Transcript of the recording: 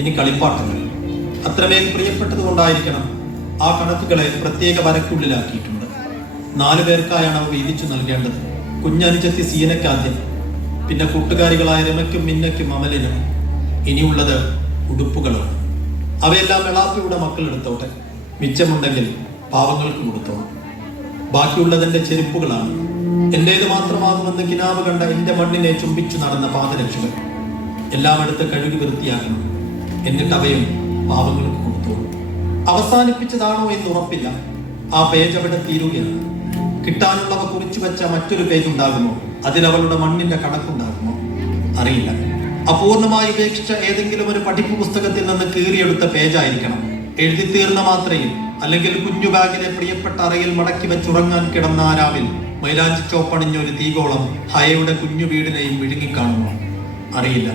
ഇനി കളിപ്പാട്ടങ്ങൾ. അത്രമേൽ പ്രിയപ്പെട്ടതുകൊണ്ടായിരിക്കണം ആ കണക്കുകളെ പ്രത്യേക വരക്കുള്ളിലാക്കിയിട്ടുണ്ട്. 4 പേർക്കായാണ് അവ വീതിച്ചു നൽകേണ്ടത്. കുഞ്ഞനുജത്തി സീനയ്ക്കാദ്യം, പിന്നെ കൂട്ടുകാരികളായ രമയ്ക്കും മിന്നയ്ക്കും അമലിനും. ഇനിയുള്ളത് ഉടുപ്പുകളാണ്. അവയെല്ലാം എളാപ്പയുടെ മക്കൾ എടുത്തോട്ടെ. മിച്ചമുണ്ടെങ്കിൽ പാവങ്ങൾക്ക് കൊടുത്തോളും. ബാക്കിയുള്ളതെന്റെ ചെരുപ്പുകളാണ്. എന്റേത് മാത്രമാകുമെന്ന് കിനാവ് കണ്ട എന്റെ മണ്ണിനെ ചുംബിച്ചു നടന്ന പാദരക്ഷകൾ എല്ലാം എടുത്ത് കഴുകി വൃത്തിയാക്കണം. എന്നിട്ട് അവയും പാവങ്ങൾക്ക് കൊടുത്തോളും. അവസാനിപ്പിച്ചതാണോ എന്ന് ഉറപ്പില്ല. ആ പേജ് അവിടെ തീരുകയാണ്. കിട്ടാനുള്ളവ കുറിച്ചു വെച്ച മറ്റൊരു പേജ് ഉണ്ടാകുമോ? അതിലവളുടെ മണ്ണിന്റെ കണക്കുണ്ടാകുമോ? അറിയില്ല. അപൂർണമായി ഉപേക്ഷിച്ച ഏതെങ്കിലും ഒരു പഠിപ്പ് പുസ്തകത്തിൽ നിന്ന് കീറിയെടുത്ത പേജായിരിക്കണം. എഴുതി തീർന്ന മാത്രയിൽ, അല്ലെങ്കിൽ കുഞ്ഞു ബാഗിലെ പ്രിയപ്പെട്ട അറയിൽ മടക്കി വെച്ചുറങ്ങാൻ കിടന്ന ആ രാവിൽ മൈലാഞ്ചി ചോപ്പണിഞ്ഞ ഒരു തീകോളം ഹയയുടെ കുഞ്ഞു വീടിനെയും വിഴുങ്ങിക്കാണുമോ? അറിയില്ല.